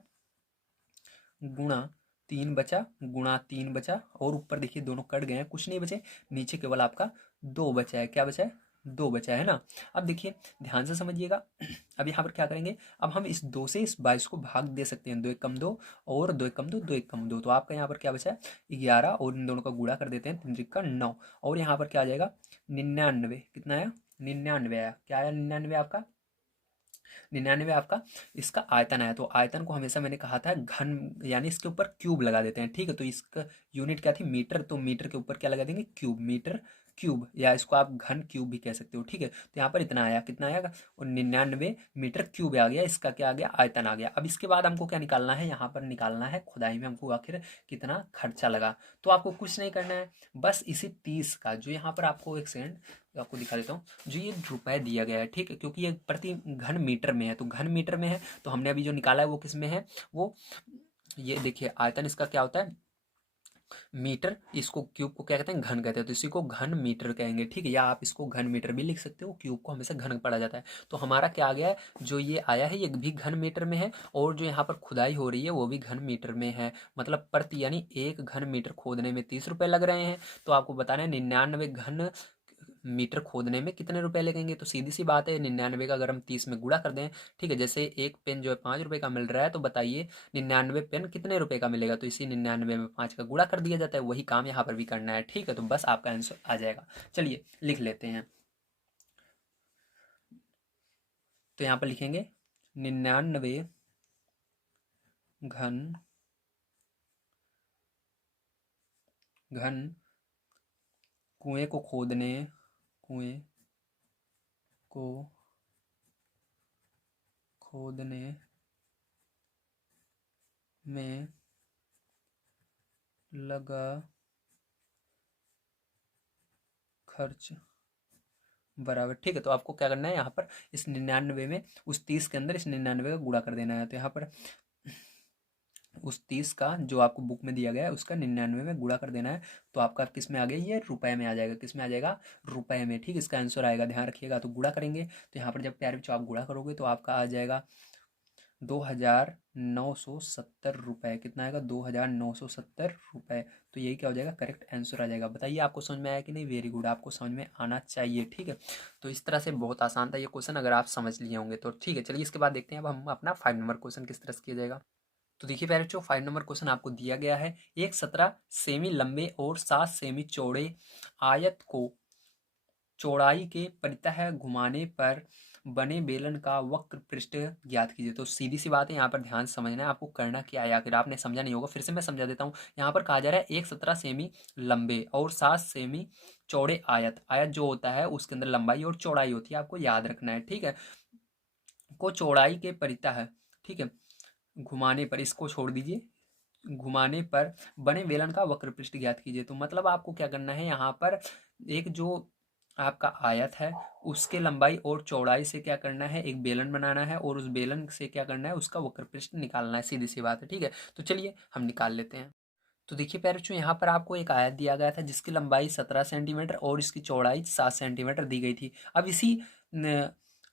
गुणा 3 बचा, गुणा 3 बचा, और ऊपर देखिए दोनों कट गए हैं, कुछ नहीं बचे, नीचे केवल आपका 2 बचा है। क्या बचा है, 2 बचा है ना। अब देखिए ध्यान से समझिएगा। अब यहाँ पर क्या करेंगे, अब हम इस 2 से इस 22 को भाग दे सकते हैं, 2 एक कम 2, और 2 एक कम 2, 2 एक कम 2, तो आपका यहाँ पर क्या बचा है, 11, और इन दोनों का गुणा कर देते हैं, 3 त्रिक का 9, और यहाँ पर क्या आ जाएगा, 99। कितना आया, 99 आया। क्या आया, 99 आपका, 99 आपका इसका आयतन आया। तो आयतन को हमेशा मैंने कहा था घन, यानी इसके ऊपर क्यूब लगा देते हैं। ठीक है, तो इसका यूनिट क्या थी, मीटर, तो मीटर के ऊपर क्या लगा देंगे, क्यूब, मीटर क्यूब, या इसको आप घन क्यूब भी कह सकते हो। ठीक है, तो यहाँ पर इतना आया, कितना आया, और 99 मीटर क्यूब आ गया, इसका क्या आ गया, आयतन आ गया। अब इसके बाद हमको क्या निकालना है, यहाँ पर निकालना है खुदाई में हमको आखिर कितना खर्चा लगा। तो आपको कुछ नहीं करना है, बस इसी 30 का, जो यहाँ पर आपको एक सेकंड आपको दिखा देता हूँ, जो ये रुपए दिया गया है। ठीक है, क्योंकि ये प्रति घन मीटर में है, तो घन मीटर में है, तो हमने अभी जो निकाला है वो किस में है, वो ये देखिए आयतन इसका क्या होता है, मीटर, इसको क्यूब को क्या कहते हैं, घन कहते हैं, तो इसी को घन मीटर कहेंगे। ठीक है, या आप इसको घन मीटर भी लिख सकते हो, क्यूब को हमेशा घन पढ़ा जाता है। तो हमारा क्या आ गया है, जो ये आया है ये भी घन मीटर में है, और जो यहाँ पर खुदाई हो रही है वो भी घन मीटर में है। मतलब प्रति, यानी 1 घन मीटर खोदने में 30 रुपए लग रहे हैं। तो आपको बताना है 99 घन मीटर खोदने में कितने रुपए लगेंगे। तो सीधी सी बात है, 99 का अगर हम 30 में गुणा कर दें, ठीक है, जैसे एक पेन जो है 5 रुपए का मिल रहा है, तो बताइए 99 पेन कितने रुपए का मिलेगा। तो इसी 99 में 5 का गुणा कर दिया जाता है, वही काम यहाँ पर भी करना है। ठीक है, तो बस आपका आंसर आ जाएगा। चलिए लिख लेते हैं। तो यहाँ पर लिखेंगे 99 घन घन कुएं को खोदने, कुएं को खोदने में लगा खर्च बराबर। ठीक है, तो आपको क्या करना है, यहाँ पर इस 99 में उस 30 के अंदर इस 99 का गुणा कर देना है। तो यहाँ पर उस 30 का जो आपको बुक में दिया गया है उसका 99 में गुणा कर देना है। तो आपका किस में आ गया, ये रुपए में आ जाएगा, किस में आ जाएगा, रुपए में। ठीक, इसका आंसर आएगा, ध्यान रखिएगा। तो गुणा करेंगे, तो यहाँ पर जब प्यारे बच्चों आप गुणा करोगे तो आपका आ जाएगा 2,970 रुपये। कितना आएगा, 2,970 रुपये। तो यही क्या हो जाएगा, करेक्ट आंसर आ जाएगा। बताइए आपको समझ में आया कि नहीं, वेरी गुड, आपको समझ में आना चाहिए। ठीक है, तो इस तरह से बहुत आसान था ये क्वेश्चन, अगर आप समझ लिए होंगे तो। ठीक है, चलिए इसके बाद देखते हैं अब हम अपना 5 नंबर क्वेश्चन किस तरह से किया जाएगा। तो देखिए प्यारे बच्चों, 5 नंबर क्वेश्चन आपको दिया गया है। एक 17 सेमी लंबे और 7 सेमी चौड़े आयत को चौड़ाई के परितः घुमाने पर बने बेलन का वक्र पृष्ठ ज्ञात कीजिए। तो सीधी सी बात है, यहाँ पर ध्यान से समझना है, आपको करना क्या है, आखिर आपने समझा नहीं होगा, फिर से मैं समझा देता हूँ। यहाँ पर कहा जा रहा है एक 17 सेमी लंबे और 7 सेमी चौड़े आयत, आयत जो होता है उसके अंदर लंबाई और चौड़ाई होती है, आपको याद रखना है। ठीक है, को चौड़ाई के परितः, ठीक है, घुमाने पर, इसको छोड़ दीजिए, घुमाने पर बने बेलन का वक्र पृष्ठ ज्ञात कीजिए। तो मतलब आपको क्या करना है, यहाँ पर एक जो आपका आयत है उसके लंबाई और चौड़ाई से क्या करना है, एक बेलन बनाना है, और उस बेलन से क्या करना है, उसका वक्र पृष्ठ निकालना है। सीधी सी बात है। ठीक है, तो चलिए हम निकाल लेते हैं। तो देखिए प्यारे बच्चों, यहाँ पर आपको एक आयत दिया गया था जिसकी लंबाई 17 सेंटीमीटर और इसकी चौड़ाई 7 सेंटीमीटर दी गई थी। अब इसी न,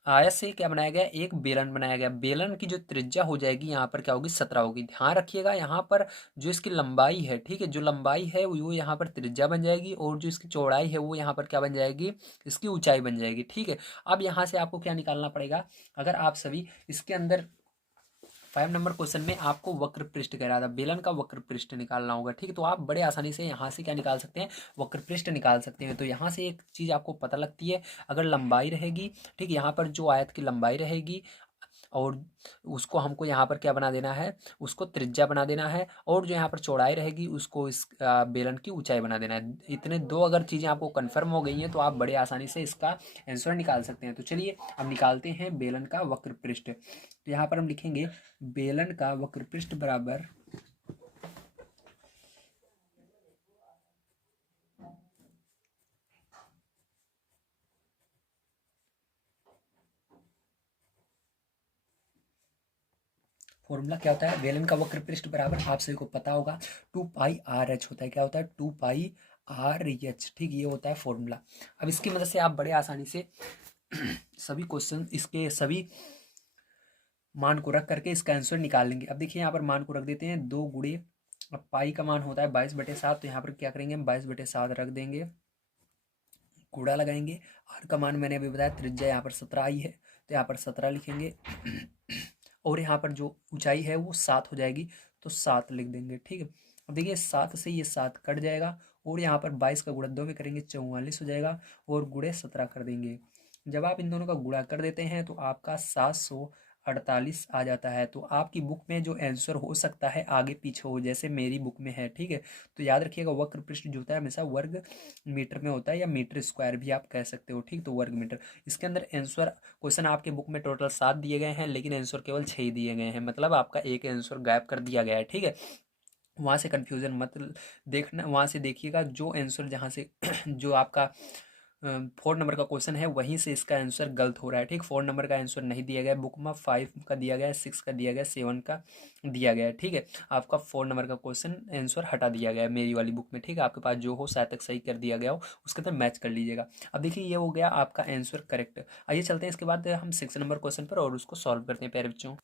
आयत से क्या बनाया गया, एक बेलन बनाया गया। बेलन की जो त्रिज्या हो जाएगी यहाँ पर क्या होगी, 17 होगी। ध्यान रखिएगा यहाँ पर जो इसकी लंबाई है, ठीक है, जो लंबाई है वो यहाँ पर त्रिज्या बन जाएगी और जो इसकी चौड़ाई है वो यहाँ पर क्या बन जाएगी, इसकी ऊंचाई बन जाएगी। ठीक है, अब यहाँ से आपको क्या निकालना पड़ेगा, अगर आप सभी इसके अंदर 5 नंबर क्वेश्चन में आपको वक्र पृष्ठ कह रहा था, बेलन का वक्र पृष्ठ निकालना होगा। ठीक है, तो आप बड़े आसानी से यहाँ से क्या निकाल सकते हैं, वक्र पृष्ठ निकाल सकते हैं। तो यहाँ से एक चीज़ आपको पता लगती है, अगर लंबाई रहेगी, ठीक, यहाँ पर जो आयत की लंबाई रहेगी और उसको हमको यहाँ पर क्या बना देना है, उसको त्रिज्या बना देना है, और जो यहाँ पर चौड़ाई रहेगी उसको इस बेलन की ऊंचाई बना देना है। इतने दो अगर चीज़ें आपको कन्फर्म हो गई हैं तो आप बड़े आसानी से इसका आंसर निकाल सकते हैं। तो चलिए अब निकालते हैं बेलन का वक्र पृष्ठ। तो यहाँ पर हम लिखेंगे बेलन का वक्र पृष्ठ बराबर फॉर्मूला क्या होता है, बेलन का वक्र पृष्ठ बराबर आप सभी को पता होगा 2πr h होता है। क्या होता है, 2πr h। ठीक, ये होता है फॉर्मूला। अब इसकी मदद से आप बड़े आसानी से सभी क्वेश्चन इसके सभी मान को रख करके इसका आंसर निकाल लेंगे। अब देखिए यहाँ पर मान को रख देते हैं, 2 गुणे, अब पाई का मान होता है 22/7, तो यहाँ पर क्या करेंगे हम 22/7 रख देंगे, कूड़ा लगाएंगे। आर का मान मैंने अभी बताया, त्रिज्या यहाँ पर 17 आई है तो यहाँ पर 17 लिखेंगे और यहाँ पर जो ऊंचाई है वो 7 हो जाएगी तो 7 लिख देंगे। ठीक है, अब देखिए 7 से ये 7 कट जाएगा और यहाँ पर 22 का गुणा 2 में करेंगे 44 हो जाएगा और गुणे 17 कर देंगे। जब आप इन दोनों का गुणा कर देते हैं तो आपका 748 आ जाता है। तो आपकी बुक में जो आंसर हो सकता है आगे पीछे हो, जैसे मेरी बुक में है। ठीक है, तो याद रखिएगा वक्र पृष्ठ जो होता है हमेशा वर्ग मीटर में होता है, या मीटर स्क्वायर भी आप कह सकते हो। ठीक, तो वर्ग मीटर। इसके अंदर आंसर क्वेश्चन आपके बुक में टोटल 7 दिए गए हैं, लेकिन आंसर केवल 6 दिए गए हैं, मतलब आपका एक आंसर गायब कर दिया गया है। ठीक है, वहाँ से कन्फ्यूजन मत देखना, वहाँ से देखिएगा जो आंसर जहाँ से जो आपका 4 नंबर का क्वेश्चन है वहीं से इसका आंसर गलत हो रहा है। ठीक, 4 नंबर का आंसर नहीं दिया गया बुक में, 5 का दिया गया है, 6 का दिया गया, 7 का दिया गया है। ठीक है, आपका 4 नंबर का क्वेश्चन आंसर हटा दिया गया है मेरी वाली बुक में। ठीक है, आपके पास जो हो शायद तक सही कर दिया गया हो, उसके अंदर मैच कर लीजिएगा। अब देखिए ये हो गया आपका आंसर करेक्ट। आइए चलते हैं इसके बाद हम 6 नंबर क्वेश्चन पर और उसको सॉल्व करते हैं प्यारे बच्चों।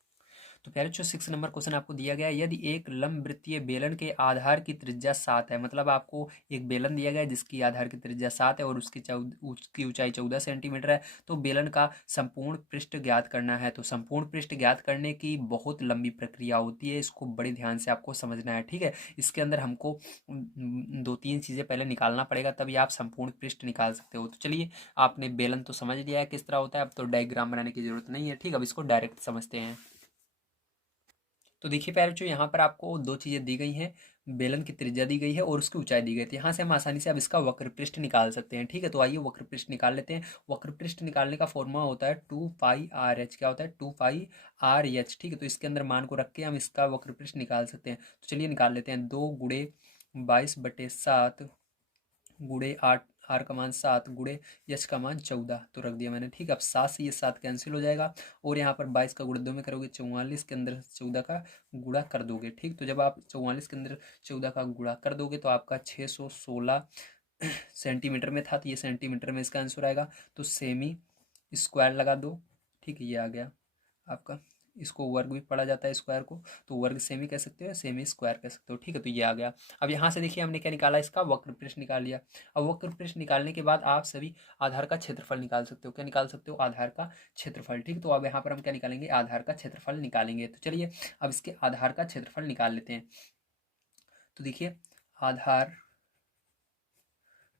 तो प्यारे बच्चों 6 नंबर क्वेश्चन आपको दिया गया है, यदि एक लंब वृत्तीय बेलन के आधार की त्रिज्या 7 है, मतलब आपको एक बेलन दिया गया है जिसकी आधार की त्रिज्या 7 है और उसकी ऊंचाई 14 सेंटीमीटर है, तो बेलन का संपूर्ण पृष्ठ ज्ञात करना है। तो संपूर्ण पृष्ठ ज्ञात करने की बहुत लंबी प्रक्रिया होती है, इसको बड़े ध्यान से आपको समझना है। ठीक है, इसके अंदर हमको 2-3 चीज़ें पहले निकालना पड़ेगा, तभी आप संपूर्ण पृष्ठ निकाल सकते हो। तो चलिए, आपने बेलन तो समझ लिया है किस तरह होता है, अब तो डायग्राम बनाने की जरूरत नहीं है। ठीक, अब इसको डायरेक्ट समझते हैं। तो देखिए प्यारे बच्चों, यहाँ पर आपको दो चीज़ें दी गई हैं, बेलन की त्रिज्या दी गई है और उसकी ऊंचाई दी गई थी। यहाँ से हम आसानी से अब इसका वक्र पृष्ठ निकाल सकते हैं। ठीक है, तो आइए वक्र पृष्ठ निकाल लेते हैं। वक्र पृष्ठ निकालने का फॉर्मूला होता है 2πr h। क्या होता है, 2πr h। ठीक है, तो इसके अंदर मान को रख के हम इसका वक्र पृष्ठ निकाल सकते हैं। तो चलिए निकाल लेते हैं, 2 गुणे 22/7 गुणे 8, आर का मान 7 गुणे यच का मान 14, तो रख दिया मैंने। ठीक है, अब 7 से ये 7 कैंसिल हो जाएगा और यहाँ पर 22 का गुणा 2 में करोगे 44 के अंदर 14 का गुणा कर दोगे। ठीक, तो जब आप 44 के अंदर 14 का गुणा कर दोगे तो आपका 616 सेंटीमीटर में था, तो ये सेंटीमीटर में इसका आंसर आएगा। तो सेमी स्क्वायर लगा दो। ठीक है, ये आ गया आपका। इसको वर्ग भी पढ़ा जाता है स्क्वायर को, तो वर्ग सेमी कह सकते हो, सेमी स्क्वायर कह सकते हो। ठीक है, तो ये आ गया। अब यहाँ से देखिए हमने क्या निकाला, इसका वक्र पृष्ठ निकाल लिया। अब वक्र पृष्ठ निकालने के बाद आप सभी आधार का क्षेत्रफल निकाल सकते हो। क्या निकाल सकते हो, आधार का क्षेत्रफल। ठीक, तो अब यहाँ पर हम क्या निकालेंगे, आधार का क्षेत्रफल निकालेंगे। तो चलिए अब इसके आधार का क्षेत्रफल निकाल लेते हैं। तो देखिए आधार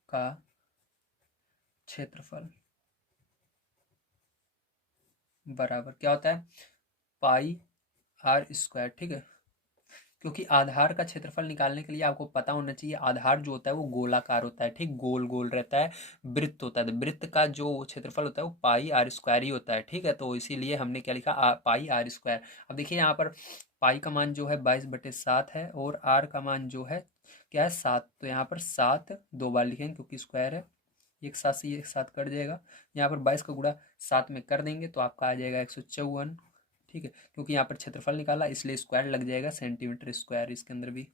का क्षेत्रफल बराबर क्या होता है, πr²। ठीक है, क्योंकि आधार का क्षेत्रफल निकालने के लिए आपको पता होना चाहिए, आधार जो होता है वो गोलाकार होता है। ठीक, गोल गोल रहता है, वृत्त होता है, तो वृत्त का जो क्षेत्रफल होता है वो πr² ही होता है। ठीक है, तो इसीलिए हमने क्या लिखा, πr²। अब देखिए यहाँ पर पाई का मान जो है 22/7 है और आर का मान जो है क्या है, 7। तो यहाँ पर 7 दो बार लिखेंगे क्योंकि स्क्वायर है, एक साथ से एक साथ कट जाएगा। यहाँ पर 22 का गुणा 7 में कर देंगे तो आपका आ जाएगा 154। ठीक है, क्योंकि यहाँ पर क्षेत्रफल निकाला इसलिए स्क्वायर लग जाएगा, सेंटीमीटर स्क्वायर इसके अंदर भी।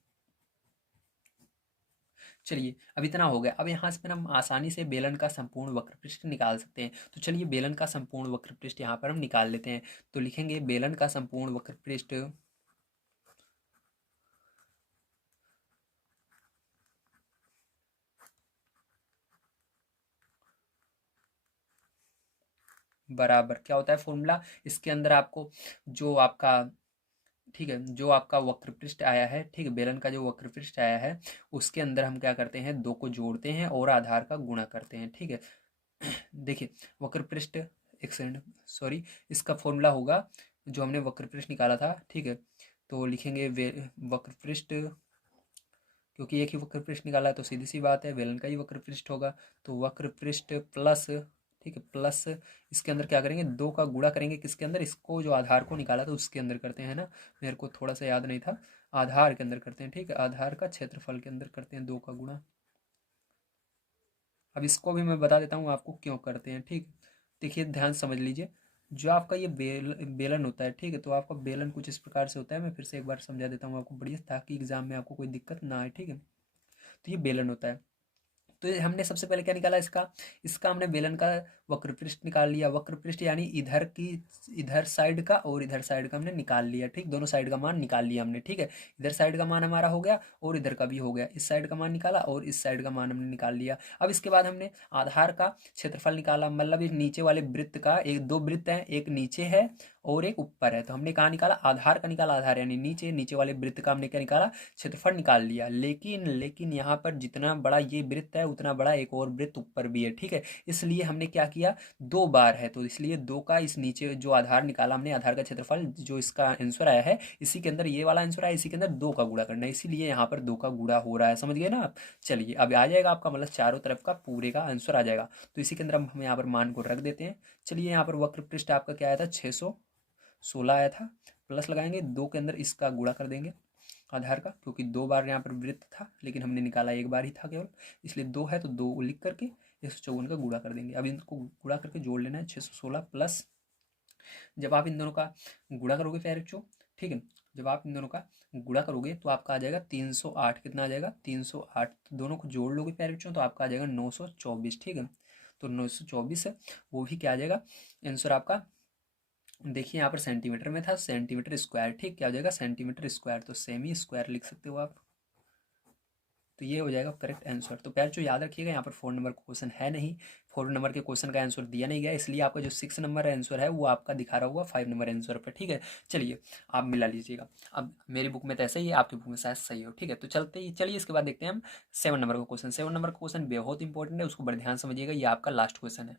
चलिए अब इतना हो गया। अब यहाँ से फिर हम आसानी से बेलन का संपूर्ण वक्रपृष्ठ निकाल सकते हैं। तो चलिए बेलन का संपूर्ण वक्रपृष्ठ यहाँ पर हम निकाल लेते हैं। तो लिखेंगे बेलन का संपूर्ण वक्रपृष्ठ बराबर क्या होता है फॉर्मूला, इसके अंदर आपको जो आपका, ठीक है, जो आपका वक्रपृष्ठ आया है, ठीक है, बेलन का जो वक्रपृष्ठ आया है उसके अंदर हम क्या करते हैं, दो को जोड़ते हैं और आधार का गुणा करते हैं। ठीक है, देखिए वक्रपृष्ठ, एक सेकंड सॉरी, इसका फॉर्मूला होगा जो हमने वक्रपृष्ठ निकाला था, ठीक है, तो लिखेंगे वक्रपृष्ठ, क्योंकि एक ही वक्रपृष्ठ निकाला है तो सीधी सी बात है बेलन का ही वक्रपृष्ठ होगा। तो वक्रपृष्ठ प्लस, ठीक है, प्लस इसके अंदर क्या करेंगे, दो का गुणा करेंगे किसके अंदर, इसको जो आधार को निकाला था उसके अंदर करते हैं ना, मेरे को थोड़ा सा याद नहीं था, आधार के अंदर करते हैं। ठीक है, आधार का क्षेत्रफल के अंदर करते हैं दो का गुणा। अब इसको भी मैं बता देता हूँ आपको क्यों करते हैं। ठीक, देखिए ध्यान से समझ लीजिए, जो आपका ये बेलन होता है, ठीक है, तो आपका बेलन कुछ इस प्रकार से होता है, मैं फिर से एक बार समझा देता हूँ आपको बढ़िया, ताकि एग्जाम में आपको कोई दिक्कत ना आए। ठीक है, तो ये बेलन होता है। तो ये हमने सबसे पहले क्या निकाला, इसका इसका हमने बेलन का वक्रपृष्ठ निकाल लिया। वक्रपृष्ठ यानी इधर की, इधर साइड का और इधर साइड का हमने निकाल लिया। ठीक, दोनों साइड का मान निकाल लिया हमने। ठीक है, इधर साइड का मान हमारा हो गया और इधर का भी हो गया, इस साइड का मान निकाला और इस साइड का मान हमने निकाल लिया। अब इसके बाद हमने आधार का क्षेत्रफल निकाला, मतलब इस नीचे वाले वृत्त का, एक दो वृत्त हैं, एक नीचे है और एक ऊपर है, तो हमने कहाँ निकाला, आधार का निकाला, आधार यानी नीचे, नीचे वाले वृत्त का हमने क्या निकाला, क्षेत्रफल निकाल लिया। लेकिन लेकिन यहाँ पर जितना बड़ा ये वृत्त है उतना बड़ा एक और वृत्त ऊपर भी है। ठीक है, इसलिए हमने क्या किया, दो बार है तो इसलिए दो का इस नीचे जो आधार निकाला हमने, आधार का क्षेत्रफल जो इसका आंसर आया है, इसी के अंदर ये वाला आंसर आया, इसी के अंदर दो का गुणा करना है, इसीलिए यहाँ पर दो का गुणा हो रहा है। समझ गए ना आप। चलिए अब आ जाएगा आपका, मतलब चारों तरफ का पूरे का आंसर आ जाएगा। तो इसी के अंदर हम यहाँ पर मान को रख देते हैं। चलिए यहाँ पर वक्र पृष्ठ आपका क्या आया था, 616 आया था, प्लस लगाएंगे, दो के अंदर इसका गुणा कर देंगे आधार का, क्योंकि दो बार यहाँ पर वृत्त था लेकिन हमने निकाला एक बार ही था केवल, इसलिए दो है तो दो लिख करके 154 का गुणा कर देंगे। अब इनको गुणा करके जोड़ लेना है, 616 प्लस, जब आप इन दोनों का गुणा करोगे प्यारे बच्चों, ठीक है, जब आप इन दोनों का गुणा करोगे तो आपका आ जाएगा 308, कितना आ जाएगा 308, तो दोनों को जोड़ लोगे प्यारे बच्चों तो आपका आ जाएगा 924। ठीक है, तो 924 है, वो भी क्या आ जाएगा आंसर आपका, देखिए यहाँ पर सेंटीमीटर में था, सेंटीमीटर स्क्वायर। ठीक, क्या हो जाएगा सेंटीमीटर स्क्वायर, तो सेमी स्क्वायर लिख सकते हो आप, तो ये हो जाएगा करेक्ट आंसर। तो प्यार जो याद रखिएगा यहाँ पर 4 नंबर का क्वेश्चन है नहीं, 4 नंबर के क्वेश्चन का आंसर दिया नहीं गया, इसलिए आपका जो 6 नंबर आंसर है वो आपका दिखा रहा हुआ 5 नंबर आंसर पर। ठीक है, चलिए आप मिला लीजिएगा। अब मेरी बुक में तो ऐसा ही है, आपकी बुक में शायद सही हो। ठीक है, तो चलते ही चलिए इसके बाद देखते हैं हम 7 नंबर का क्वेश्चन। 7 नंबर का क्वेश्चन बहुत इंपॉर्टेंट है, उसको बड़े ध्यान समझिएगा, ये आपका लास्ट क्वेश्चन है।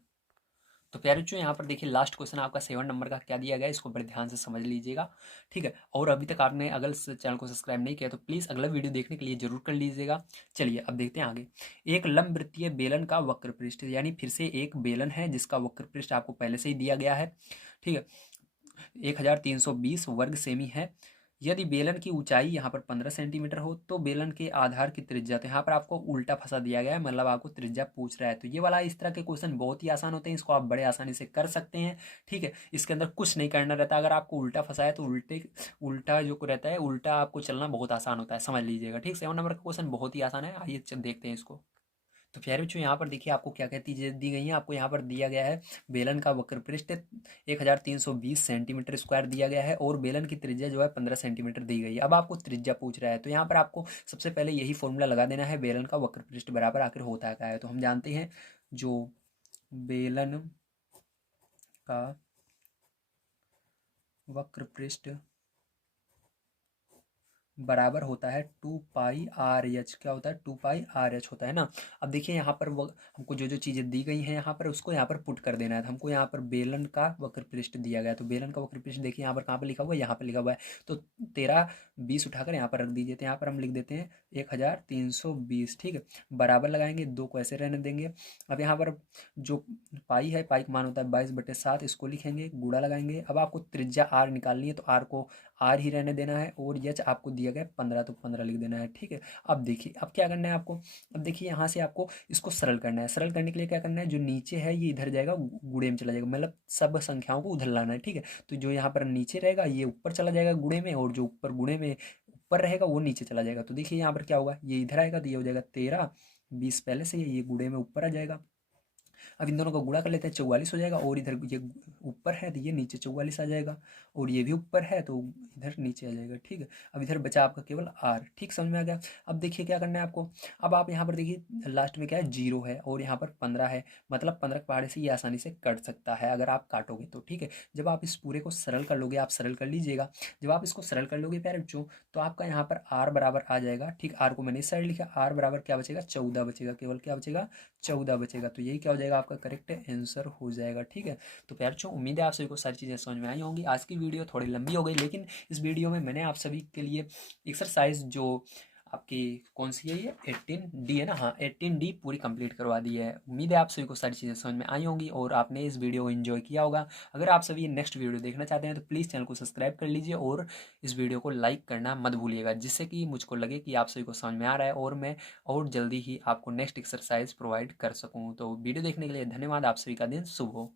तो प्यारे बच्चों यहाँ पर देखिए लास्ट क्वेश्चन आपका 7 नंबर का क्या दिया गया है, इसको बड़े ध्यान से समझ लीजिएगा। ठीक है, और अभी तक आपने अगर इस चैनल को सब्सक्राइब नहीं किया तो प्लीज़ अगला वीडियो देखने के लिए जरूर कर लीजिएगा। चलिए अब देखते हैं आगे। एक लंबवृत्तीय बेलन का वक्र पृष्ठ, यानी फिर से एक बेलन है जिसका वक्र पृष्ठ आपको पहले से ही दिया गया है। ठीक है, 1320 वर्ग सेमी है। यदि बेलन की ऊंचाई यहाँ पर 15 सेंटीमीटर हो तो बेलन के आधार की त्रिज्या, तो यहाँ पर आपको उल्टा फंसा दिया गया है, मतलब आपको त्रिज्या पूछ रहा है। तो ये वाला इस तरह के क्वेश्चन बहुत ही आसान होते हैं, इसको आप बड़े आसानी से कर सकते हैं। ठीक है, इसके अंदर कुछ नहीं करना रहता, अगर आपको उल्टा फंसा है तो उल्टा जो रहता है, उल्टा आपको चलना बहुत आसान होता है, समझ लीजिएगा। ठीक, 7 नंबर का क्वेश्चन बहुत ही आसान है, आइए देखते हैं इसको। तो प्यारे बच्चों यहाँ पर देखिए आपको क्या क्या चीज़ें दी गई हैं, आपको यहाँ पर दिया गया है बेलन का वक्र पृष्ठ 1320 सेंटीमीटर स्क्वायर दिया गया है और बेलन की त्रिज्या जो है 15 सेंटीमीटर दी गई है। अब आपको त्रिज्या पूछ रहा है तो यहाँ पर आपको सबसे पहले यही फॉर्मूला लगा देना है, बेलन का वक्र पृष्ठ बराबर आखिर होता क्या है। तो हम जानते हैं जो बेलन का वक्र पृष्ठ बराबर होता है 2πRH, क्या होता है 2πRH होता है ना। अब देखिए यहाँ पर हमको जो जो चीज़ें दी गई हैं यहाँ पर उसको यहाँ पर पुट कर देना है। तो हमको यहाँ पर बेलन का वक्र पृष्ठ दिया गया है, तो बेलन का वक्र पृष्ठ देखिए यहाँ पर कहाँ पर लिखा हुआ है, यहाँ पर लिखा हुआ है, तो 1320 उठाकर यहाँ पर रख दीजिए, तो यहाँ पर हम लिख देते हैं 1320। ठीक है, बराबर लगाएंगे, दो को ऐसे रहने देंगे। अब यहाँ पर जो पाई है, पाई का मान होता है 22/7, इसको लिखेंगे, गुणा लगाएंगे। अब आपको त्रिज्या आर निकालनी है तो आर को आर ही रहने देना है और यच आपको दिया गया 15, तो 15 लिख देना है। ठीक है, अब देखिए अब क्या करना है आपको, अब देखिए यहाँ से आपको इसको सरल करना है। सरल करने के लिए क्या करना है, जो नीचे है ये इधर जाएगा, गुणे में चला जाएगा, मतलब सब संख्याओं को उधर लाना है। ठीक है, तो जो यहाँ पर नीचे रहेगा ये ऊपर चला जाएगा गुणे में, और जो ऊपर गुणे में ऊपर रहेगा वो नीचे चला जाएगा। तो देखिए यहाँ पर क्या होगा, ये इधर आएगा तो ये हो जाएगा 13, 20 पहले से ये गुणे में ऊपर आ जाएगा। अब इन दोनों का गुणा कर लेते हैं, 44 हो जाएगा, और इधर ये ऊपर है तो ये नीचे 44 आ जाएगा, और ये भी ऊपर है तो इधर नीचे आ जाएगा। ठीक है, अब इधर बचा आपका केवल आर। ठीक, समझ में आ गया। अब देखिए क्या करना है आपको। अब आप यहाँ पर देखिए लास्ट में क्या है, 0 है और यहाँ पर 15 है, मतलब 15 के पहाड़े से ये आसानी से कट सकता है अगर आप काटोगे तो। ठीक है, जब आप इस पूरे को सरल कर लोगे, आप सरल कर लीजिएगा, जब आप इसको सरल कर लोगे प्यारे बच्चों, तो आपका यहाँ पर आर बराबर आ जाएगा। ठीक, आर को मैंने इस साइड लिखा, आर बराबर क्या बचेगा, 14 बचेगा, केवल क्या बचेगा, 14 बचेगा। तो यही क्या हो जाएगा, आपका करेक्ट आंसर हो जाएगा। ठीक है, तो प्यार बच्चों उम्मीद है आप सभी को सारी चीज़ें समझ में आई होंगी। आज की वीडियो थोड़ी लंबी हो गई, लेकिन इस वीडियो में मैंने आप सभी के लिए एक्सरसाइज जो आपकी कौन सी है, ये 18D है ना, हाँ 18D पूरी कंप्लीट करवा दी है। उम्मीद है आप सभी को सारी चीज़ें समझ में आई होंगी और आपने इस वीडियो को एंजॉय किया होगा। अगर आप सभी नेक्स्ट वीडियो देखना चाहते हैं तो प्लीज़ चैनल को सब्सक्राइब कर लीजिए और इस वीडियो को लाइक करना मत भूलिएगा, जिससे कि मुझको लगे कि आप सभी को समझ में आ रहा है और मैं और जल्दी ही आपको नेक्स्ट एक्सरसाइज प्रोवाइड कर सकूँ। तो वीडियो देखने के लिए धन्यवाद। आप सभी का दिन शुभ हो।